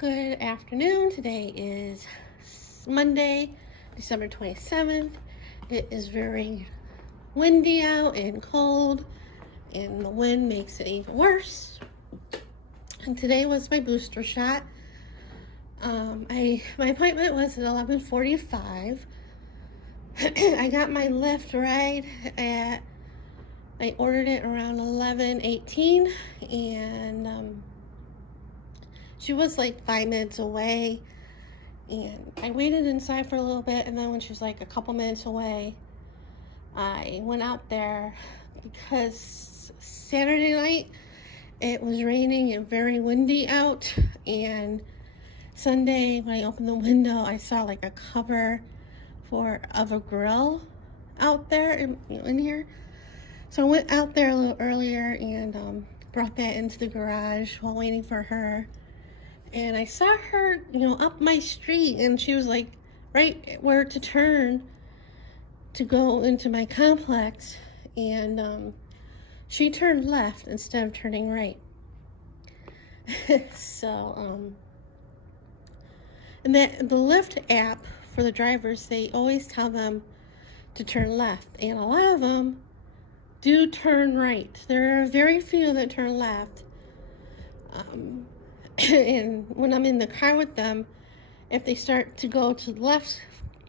Good afternoon. Today is Monday, December 27th. It is very windy out and cold, and the wind makes it even worse. And today was my booster shot. My appointment was at 11:45. I got my lift ride I ordered it around 11:18, and she was like 5 minutes away, and I waited inside for a little bit, and then when she was like a couple minutes away, I went out there because Saturday night it was raining and very windy out, and Sunday when I opened the window I saw like a cover of a grill out there in here. So I went out there a little earlier and brought that into the garage while waiting for her. And I saw her, up my street, and she was like right where to turn to go into my complex. And she turned left instead of turning right. So, and the Lyft app for the drivers, they always tell them to turn left, and a lot of them do turn right. There are very few that turn left. And when I'm in the car with them, if they start to go to the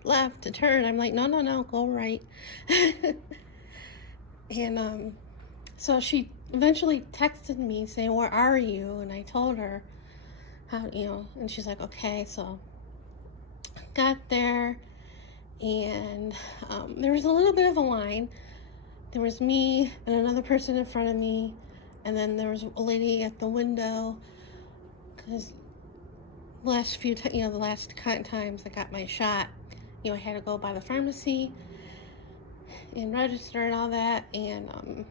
left to turn, I'm like, no, go right. And so she eventually texted me saying, where are you? And I told her how, and she's like, okay. So got there, and there was a little bit of a line. There was me and another person in front of me, and then there was a lady at the window, because the last times I got my shot, I had to go by the pharmacy and register and all that. And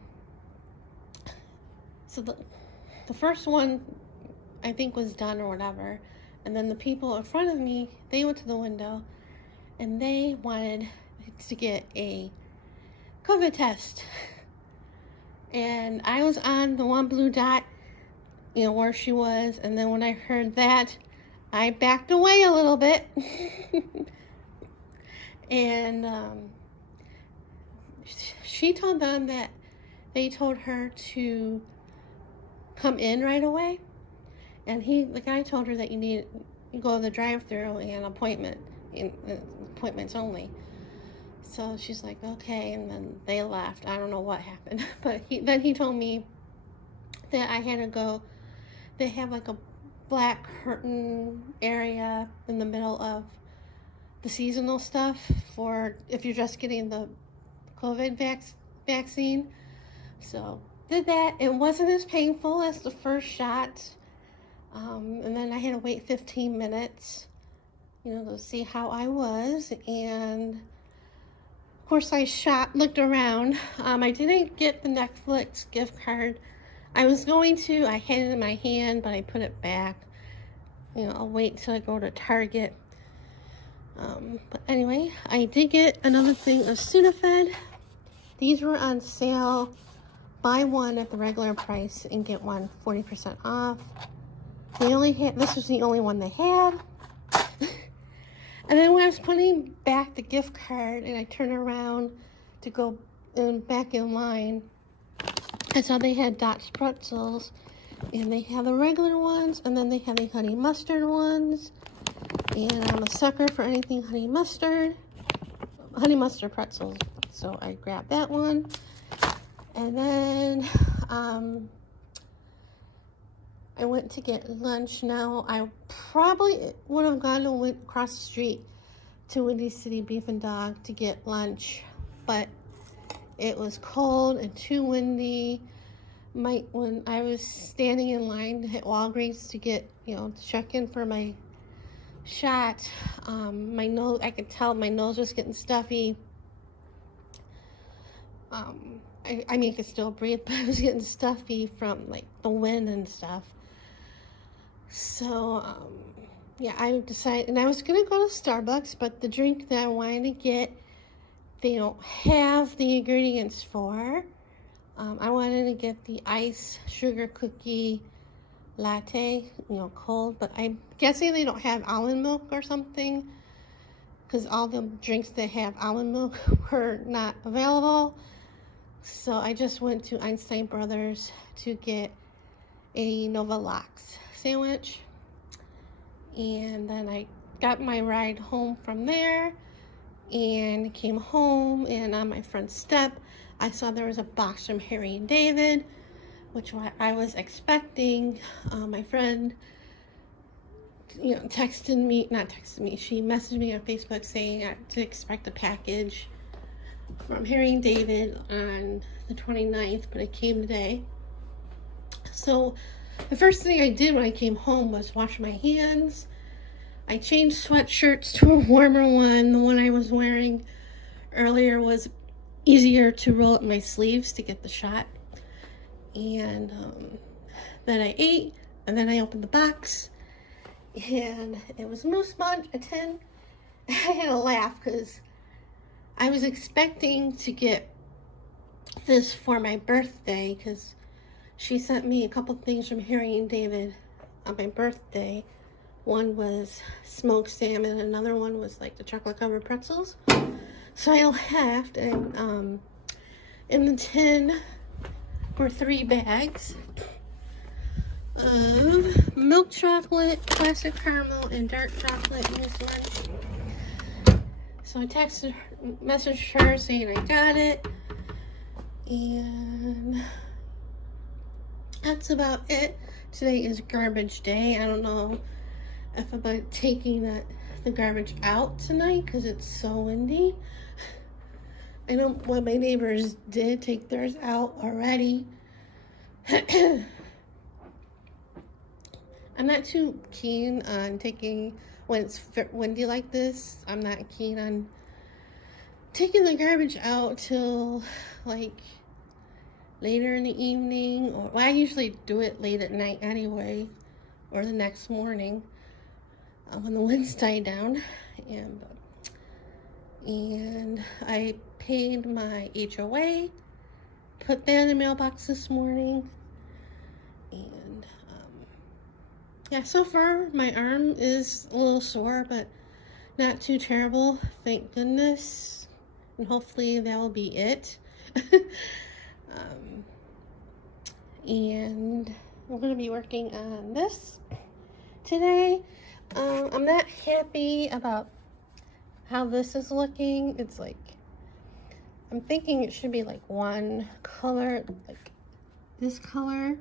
so the first one I think was done or whatever, and then the people in front of me, they went to the window and they wanted to get a COVID test, and I was on the one blue dot, where she was. And then when I heard that, I backed away a little bit. And she told them that they told her to come in right away, and the guy told her that you go to the drive-thru and appointments only. So she's like, okay, and then they left. I don't know what happened, but then he told me that I had to go. They have like a black curtain area in the middle of the seasonal stuff for if you're just getting the COVID vaccine. So did that. It wasn't as painful as the first shot. And then I had to wait 15 minutes, to see how I was. And of course I looked around. I didn't get the Netflix gift card. I was going to, I had it in my hand, but I put it back. I'll wait till I go to Target. But anyway, I did get another thing of Sudafed. These were on sale. Buy one at the regular price and get one 40% off. This was the only one they had. And then when I was putting back the gift card and I turned around to go back in line, I saw they had Dutch pretzels, and they have the regular ones, and then they have the honey mustard ones. And I'm a sucker for anything honey mustard pretzels. So I grabbed that one. And then I went to get lunch. Now, I probably would have gone to went across the street to Windy City Beef and Dog to get lunch, but it was cold and too windy. When I was standing in line at Walgreens to get, to check in for my shot, my nose, I could tell my nose was getting stuffy. I could still breathe, but I was getting stuffy from like the wind and stuff. So, yeah, I decided, and I was gonna go to Starbucks, but the drink that I wanted to get, they don't have the ingredients for. I wanted to get the ice sugar cookie latte, you know, cold, but I'm guessing they don't have almond milk or something, because all the drinks that have almond milk were not available. So I just went to Einstein Brothers to get a Nova Lox sandwich, and then I got my ride home from there and came home, and on my front step I saw there was a box from Harry and David, which I was expecting. My friend, you know, not texted me, she messaged me on Facebook saying to expect a package from Harry and David on the 29th, but it came today. So the first thing I did when I came home was wash my hands. I changed sweatshirts to a warmer one. The one I was wearing earlier was easier to roll up my sleeves to get the shot. And then I ate, and then I opened the box, and it was Moose Munch, a tin. I had a laugh because I was expecting to get this for my birthday, because she sent me a couple things from Harry and David on my birthday. One was smoked salmon, another one was like the chocolate covered pretzels. So I laughed, and in the tin were 3 bags of milk chocolate, classic caramel, and dark chocolate Moose Munch. So I messaged her saying I got it, and that's about it. Today is garbage day. I don't know if I'm taking the garbage out tonight because it's so windy. I know what my neighbors did take theirs out already. I'm not too keen on taking, when it's windy like this, I'm not keen on taking the garbage out till like later in the evening, or well, I usually do it late at night anyway, or the next morning when the winds die down. And I paid my HOA, put that in the mailbox this morning, and yeah, so far my arm is a little sore, but not too terrible, thank goodness, and hopefully that will be it. And I'm going to be working on this today. I'm not happy about how this is looking. It's like, I'm thinking it should be like one color, like this color,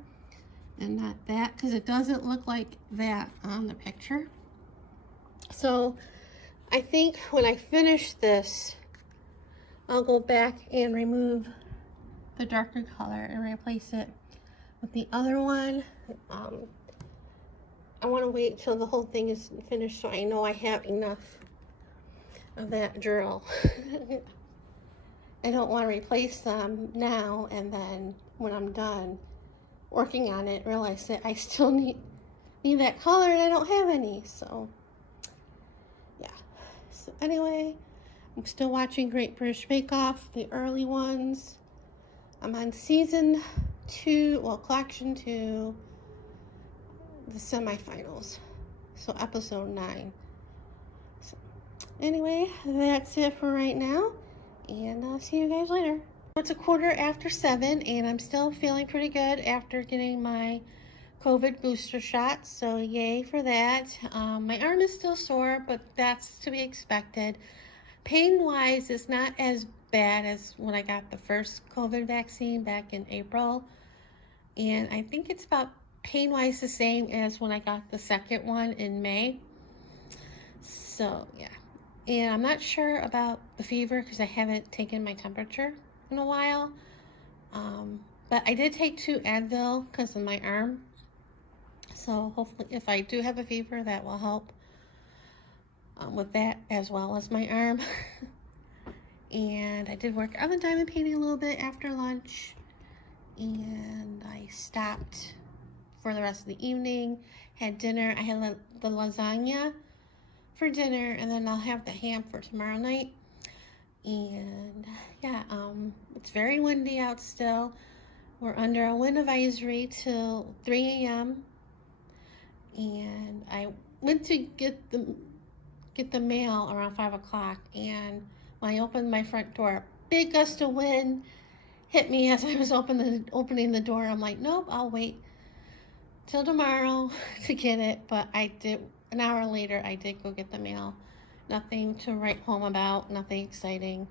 and not that, because it doesn't look like that on the picture. So I think when I finish this, I'll go back and remove the darker color and replace it with the other one. I want to wait till the whole thing is finished so I know I have enough of that drill. I don't want to replace them now and then when I'm done working on it realize that I still need that color and I don't have any. So yeah, so anyway, I'm still watching Great British Bake Off, the early ones. I'm on season 2, well, collection 2, the semifinals, so episode 9. So anyway, that's it for right now, and I'll see you guys later. It's 7:15, and I'm still feeling pretty good after getting my COVID booster shot, so yay for that. My arm is still sore, but that's to be expected. Pain-wise, it's not as bad as when I got the first COVID vaccine back in April, and I think it's about pain-wise the same as when I got the second one in May. So yeah, and I'm not sure about the fever because I haven't taken my temperature in a while, but I did take 2 Advil because of my arm, so hopefully if I do have a fever that will help with that as well as my arm. And I did work on the diamond painting a little bit after lunch, and I stopped for the rest of the evening, had dinner. I had the lasagna for dinner, and then I'll have the ham for tomorrow night. And yeah, it's very windy out still. We're under a wind advisory till 3 a.m. and I went to get the mail around 5 o'clock, and when I opened my front door, a big gust of wind hit me as I was opening the door. I'm like, nope, I'll wait till tomorrow to get it. But I did. An hour later, I did go get the mail. Nothing to write home about. Nothing exciting.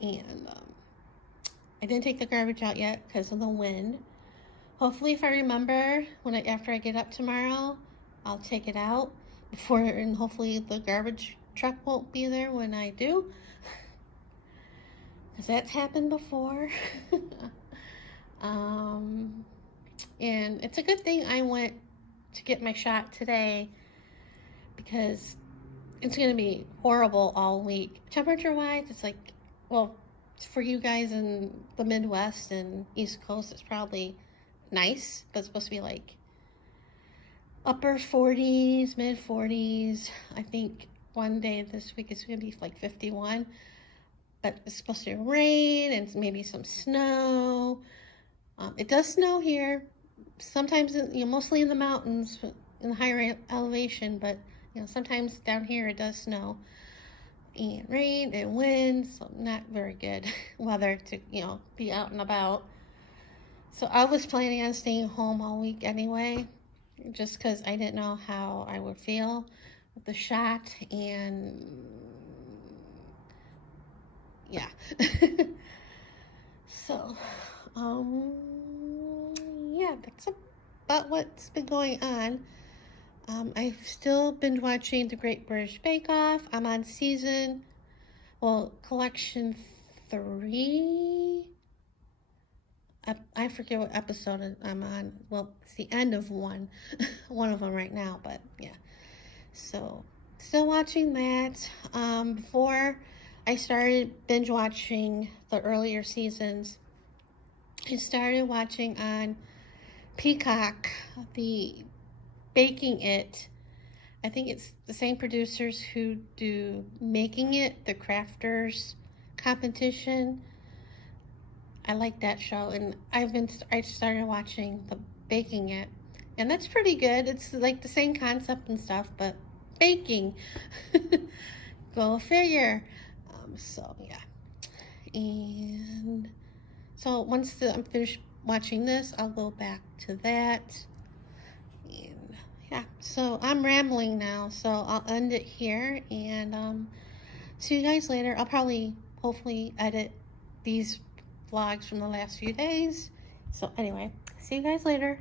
And I didn't take the garbage out yet because of the wind. Hopefully, if I remember after I get up tomorrow, I'll take it out before, and hopefully the garbage truck won't be there when I do, because that's happened before. And it's a good thing I went to get my shot today, because it's going to be horrible all week. Temperature wise, it's like, well, for you guys in the Midwest and East Coast, it's probably nice, but it's supposed to be like upper 40s, mid 40s. I think one day this week it's going to be like 51, but it's supposed to rain and maybe some snow. It does snow here, sometimes, mostly in the mountains, in the higher elevation, but sometimes down here it does snow and rain and wind, so not very good weather to be out and about. So I was planning on staying home all week anyway, just because I didn't know how I would feel with the shot, and yeah. So, yeah, that's about what's been going on. I've still been watching The Great British Bake Off. I'm on collection 3. I forget what episode I'm on. Well, it's the end of one of them right now, but yeah. So, still watching that. Before I started binge watching the earlier seasons, I started watching on Peacock the Baking It. I think it's the same producers who do Making It, the Crafters competition. I like that show, and I started watching the Baking It, and that's pretty good. It's like the same concept and stuff, but baking. Go figure. So yeah, and so once I'm finished watching this, I'll go back to that. And yeah, so I'm rambling now, so I'll end it here, and see you guys later. I'll probably, hopefully, edit these vlogs from the last few days. So anyway, see you guys later.